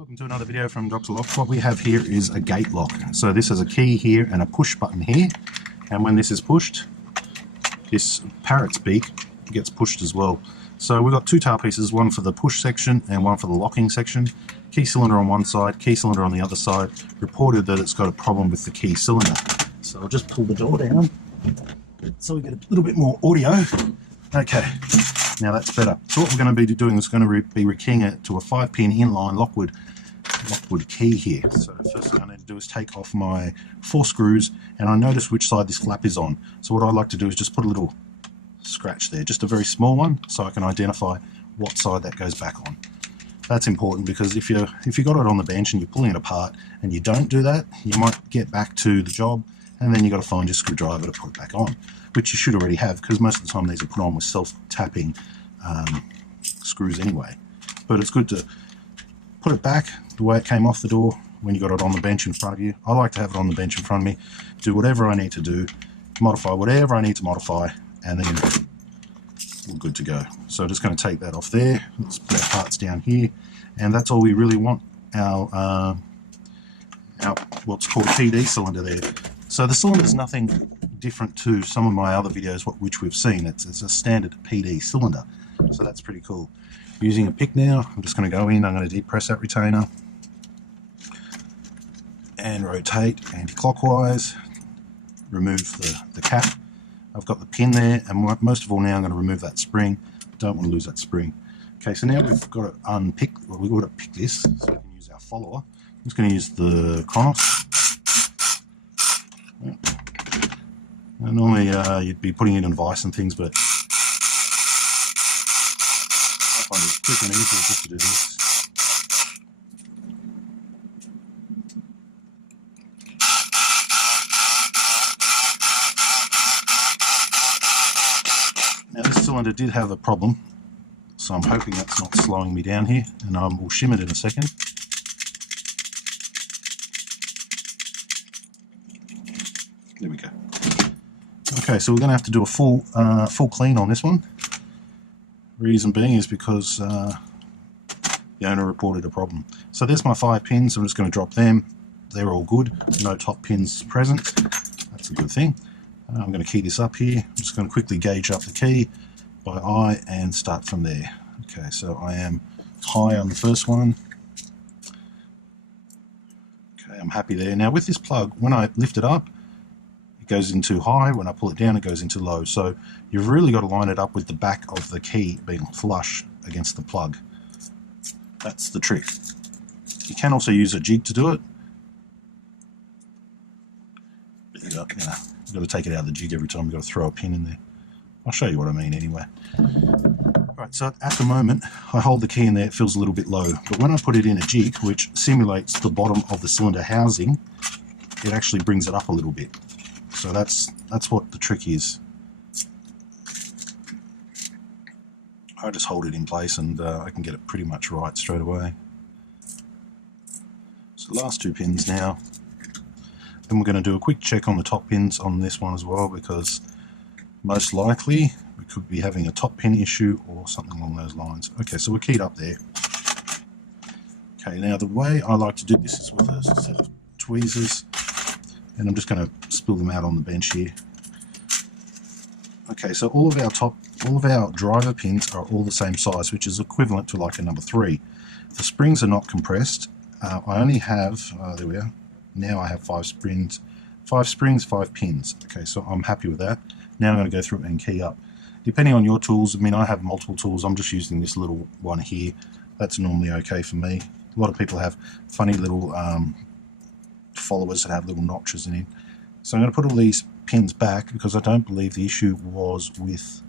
Welcome to another video from Dr. Lock. What we have here is a gate lock. So this has a key here and a push button here, and when this is pushed, this parrot's beak gets pushed as well. So we've got two tail pieces, one for the push section and one for the locking section. Key cylinder on one side, key cylinder on the other side. Reported that it's got a problem with the key cylinder. So I'll just pull the door down so we get a little bit more audio. Okay, now that's better. So what we're going to be doing is going to be rekeying it to a 5-pin inline Lockwood key here. So first thing I need to do is take off my 4 screws, and I notice which side this flap is on. So what I like to do is just put a little scratch there, just a very small one, so I can identify what side that goes back on. That's important because if you got it on the bench and you're pulling it apart and you don't do that, you might get back to the job and then you got to find your screwdriver to put it back on, which you should already have because most of the time these are put on with self-tapping screws anyway. But it's good to put it back the way it came off the door when you got it on the bench in front of you. I like to have it on the bench in front of me, do whatever I need to do, modify whatever I need to modify, and then we're good to go. So just going to take that off there. Let's put our parts down here, and that's all we really want. Our what's called a PD cylinder there. So the cylinder is nothing different to some of my other videos which we've seen. It's a standard PD cylinder, so that's pretty cool. Using a pick now, I'm just going to go in, I'm going to depress that retainer and rotate anti-clockwise, remove the cap. I've got the pin there, and most of all now I'm going to remove that spring. Don't want to lose that spring. Okay, so now we've got to unpick, well, we've got to pick this so we can use our follower. I'm just going to use the Kronos. And normally you'd be putting it in vise and things, but I find it quick and easy just to do this. Now this cylinder did have a problem, so I'm hoping that's not slowing me down here, and I will shim it in a second. There we go. Okay, so we're going to have to do a full clean on this one. Reason being is because the owner reported a problem. So there's my 5 pins. I'm just going to drop them. They're all good. No top pins present. That's a good thing. I'm going to key this up here. I'm just going to quickly gauge up the key by eye and start from there. Okay, so I am high on the first one. Okay, I'm happy there. Now with this plug, when I lift it up, it goes into high. When I pull it down, it goes into low. So you've really got to line it up with the back of the key being flush against the plug. That's the trick. You can also use a jig to do it. But you've got to take it out of the jig every time. You've got to throw a pin in there. I'll show you what I mean anyway. Right, so at the moment, I hold the key in there, it feels a little bit low. But when I put it in a jig, which simulates the bottom of the cylinder housing, it actually brings it up a little bit. So that's what the trick is. I just hold it in place and I can get it pretty much right straight away. So last 2 pins now. Then we're going to do a quick check on the top pins on this one as well, because most likely we could be having a top pin issue or something along those lines. Okay, so we're keyed up there. Okay, now the way I like to do this is with a set of tweezers, and I'm just going to spill them out on the bench here. Okay, so all of our driver pins are all the same size, which is equivalent to like a number 3. The springs are not compressed. I only have, there we are. Now I have 5 springs, 5 pins. Okay, so I'm happy with that. Now I'm going to go through and key up. Depending on your tools, I mean, I have multiple tools. I'm just using this little one here. That's normally okay for me. A lot of people have funny little followers that have little notches in it. So I'm going to put all these pins back because I don't believe the issue wasn't with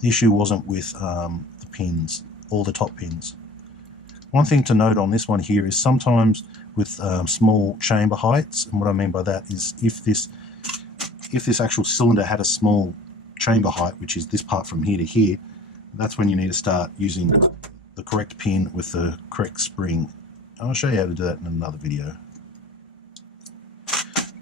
the pins, all the top pins. One thing to note on this one here is sometimes with small chamber heights, and what I mean by that is if this actual cylinder had a small chamber height, which is this part from here to here, that's when you need to start using the correct pin with the correct spring. I'll show you how to do that in another video.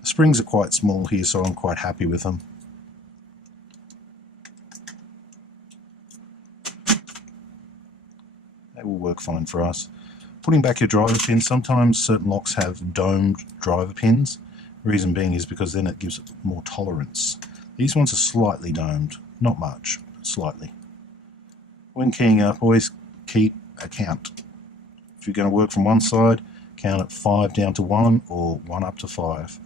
The springs are quite small here, so I'm quite happy with them. They will work fine for us. Putting back your driver pin, sometimes certain locks have domed driver pins. The reason being is because then it gives it more tolerance. These ones are slightly domed, not much, but slightly. When keying up, always keep a count. If you're going to work from one side, count it 5 down to 1 or 1 up to 5.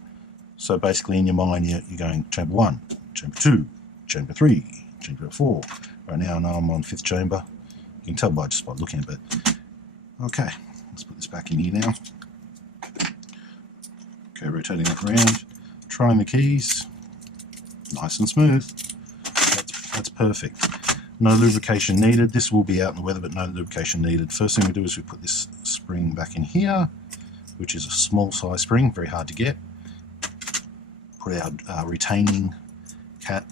So basically in your mind you're going chamber 1, chamber 2, chamber 3, chamber 4. Right now I'm on 5th chamber. You can tell just by looking at it. Okay, let's put this back in here now. Okay, rotating that around, trying the keys, nice and smooth. That's perfect. No lubrication needed. This will be out in the weather, but no lubrication needed. First thing we do is we put this spring back in here, which is a small size spring, very hard to get. Put our retaining cap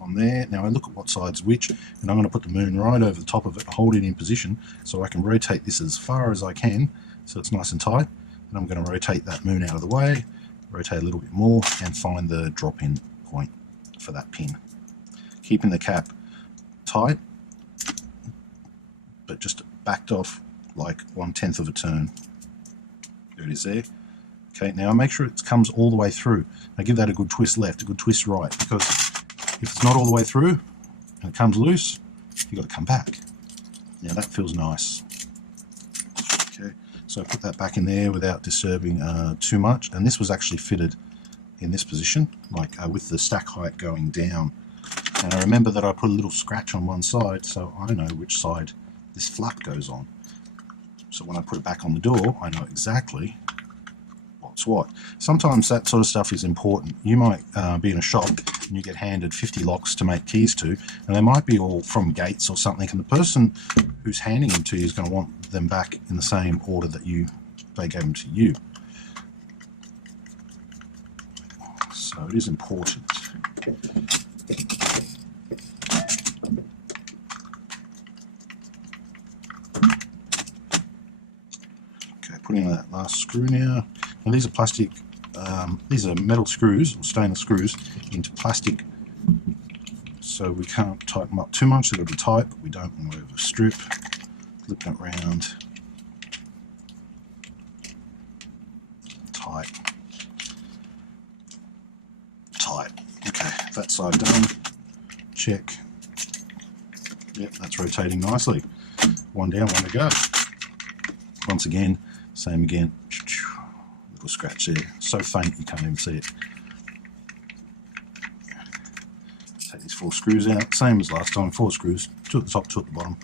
on there. Now I look at what side's which, and I'm going to put the moon right over the top of it, hold it in position so I can rotate this as far as I can so it's nice and tight. And I'm going to rotate that moon out of the way, rotate a little bit more, and find the drop-in point for that pin. Keeping the cap tight, but just backed off like 1/10 of a turn. There it is there. Okay, now make sure it comes all the way through. Now give that a good twist left, a good twist right, because if it's not all the way through and it comes loose, you've got to come back. Now that feels nice. Okay, so put that back in there without disturbing too much. And this was actually fitted in this position, like with the stack height going down. And I remember that I put a little scratch on one side, so I know which side this flap goes on. So when I put it back on the door, I know exactly what's what. Sometimes that sort of stuff is important. You might be in a shop and you get handed 50 locks to make keys to, and they might be all from Gates or something, and the person who's handing them to you is going to want them back in the same order that they gave them to you. So it is important. Putting in that last screw now. Now these are plastic, these are metal screws, or stainless screws, into plastic, so we can't tighten them up too much. They've got to be tight, but we don't want to overstrip. Flipping it round. Tight. Tight. Okay, that side done. Check. Yep, that's rotating nicely. One down, one to go. Once again, same again, little scratch there, so faint you can't even see it. Take these 4 screws out, same as last time, 4 screws, 2 at the top, 2 at the bottom.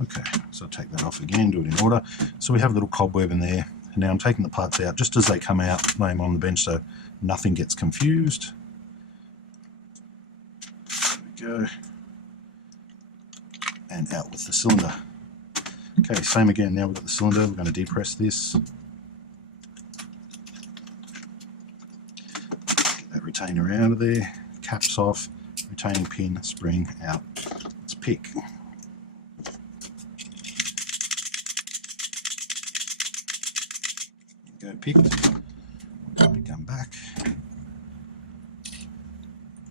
Okay, so I'll take that off again, do it in order. So we have a little cobweb in there. Now I'm taking the parts out just as they come out, lay them on the bench so nothing gets confused. There we go. And out with the cylinder. Okay, same again, now we've got the cylinder, we're going to depress this. Get that retainer out of there, caps off, retaining pin, spring out. Let's pick. Go picked. Come back.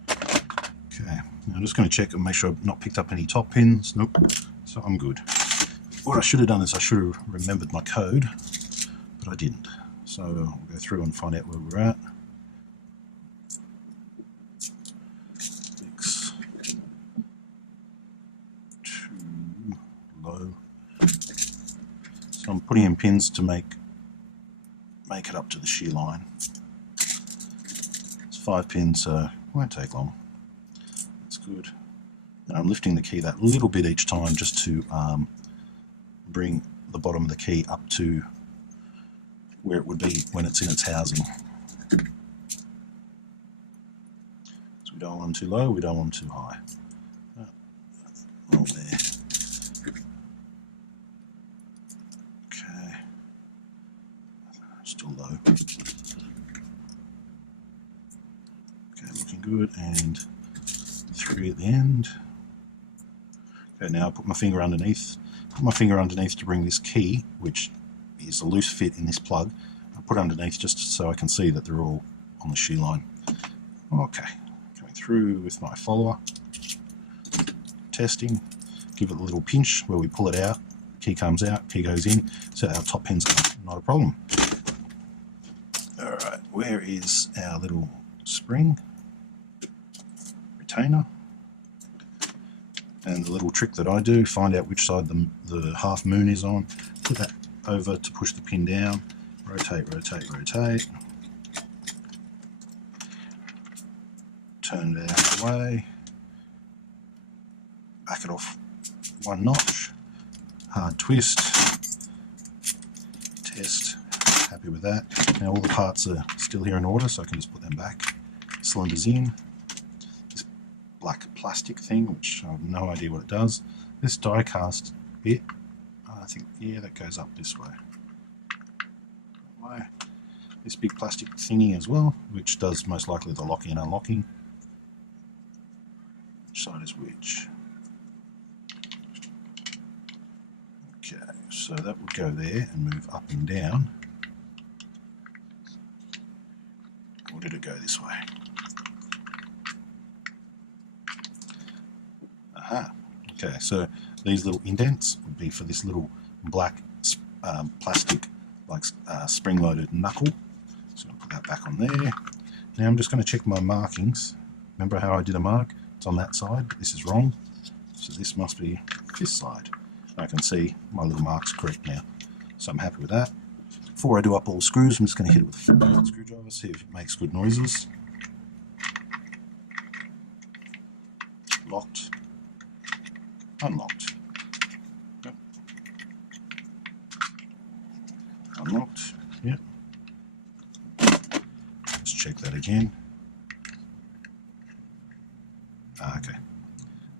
Okay, now I'm just going to check and make sure I've not picked up any top pins. Nope, so I'm good. What I should have done is I should have remembered my code, but I didn't. So we'll go through and find out where we're at. 6, 2, low. So I'm putting in pins to make it up to the shear line. It's 5 pins, so it won't take long. That's good. And I'm lifting the key that little bit each time just to bring the bottom of the key up to where it would be when it's in its housing. So we don't want them too low, we don't want them too high. All there. Okay. Still low. Okay, looking good, and 3 at the end. Okay, now I'll put my finger underneath. Put my finger underneath to bring this key, which is a loose fit in this plug, put underneath just so I can see that they're all on the shear line. Okay, coming through with my follower, testing, give it a little pinch where we pull it out, key comes out, key goes in, so our top pins are not a problem. Alright, where is our little spring retainer? And the little trick that I do, find out which side the half moon is on, put that over to push the pin down, rotate, rotate, rotate, turn it out of the way, back it off one notch, hard twist, test, happy with that. Now all the parts are still here in order, so I can just put them back. Cylinders in. This black plastic thing, which I have no idea what it does. This die cast bit, I think, yeah, that goes up this way. This big plastic thingy as well, which does most likely the locking and unlocking. Which side is which? Okay, so that would go there and move up and down. Or did it go this way? Aha. Okay, so these little indents would be for this little black plastic, like spring-loaded knuckle. So I'll put that back on there. Now I'm just going to check my markings. Remember how I did a mark? It's on that side. This is wrong. So this must be this side. I can see my little mark's correct now. So I'm happy with that. Before I do up all the screws, I'm just going to hit it with a screwdriver, see if it makes good noises. Locked. Unlocked. Yep. Unlocked. Yep. Let's check that again. Okay.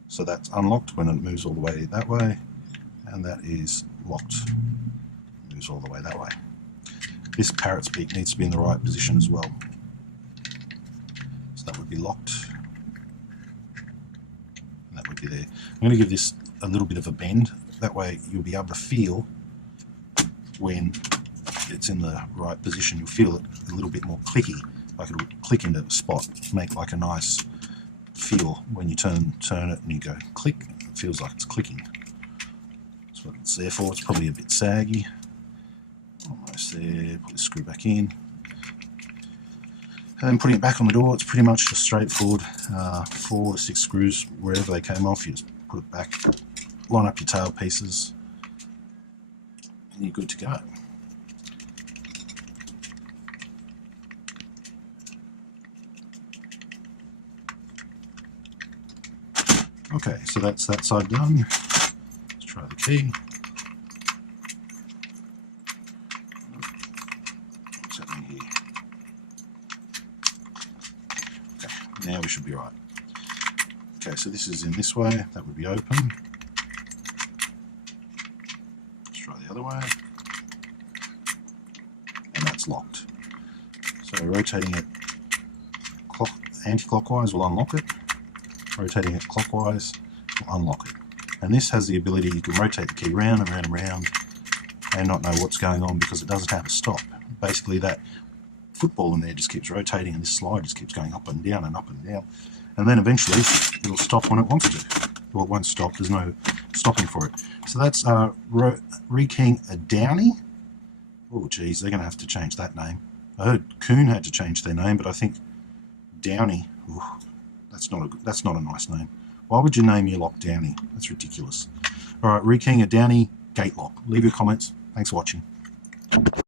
So that's unlocked when it moves all the way that way, and that is locked. Moves all the way that way. This parrot's beak needs to be in the right position as well. So that would be locked. And that would be there. I'm going to give this a little bit of a bend. That way you'll be able to feel when it's in the right position. You'll feel it a little bit more clicky, like it'll click into the spot, make like a nice feel when you turn it and you go click. It feels like it's clicking. That's what it's there for. It's probably a bit saggy. Almost there. Put the screw back in. And then putting it back on the door, it's pretty much just straightforward. 4 to 6 screws wherever they came off. You just put it back, line up your tail pieces, and you're good to go. Okay, so that's that side done. Let's try the key. What's happening here? Okay, now we should be right. Okay, so this is in this way, that would be open. Let's try the other way. And that's locked. So rotating it anti-clockwise will unlock it. Rotating it clockwise will unlock it. And this has the ability, you can rotate the key round and round and round and not know what's going on because it doesn't have a stop. Basically that football in there just keeps rotating and this slide just keeps going up and down and up and down. And then eventually it'll stop when it wants to. Well, it won't stop, there's no stopping for it. So that's Rekeying a Downy. Oh geez, they're going to have to change that name. I heard Coon had to change their name, but I think Downy, ooh, that's not a nice name. Why would you name your lock Downy? That's ridiculous. Alright, Rekeying a Downy gate lock. Leave your comments. Thanks for watching.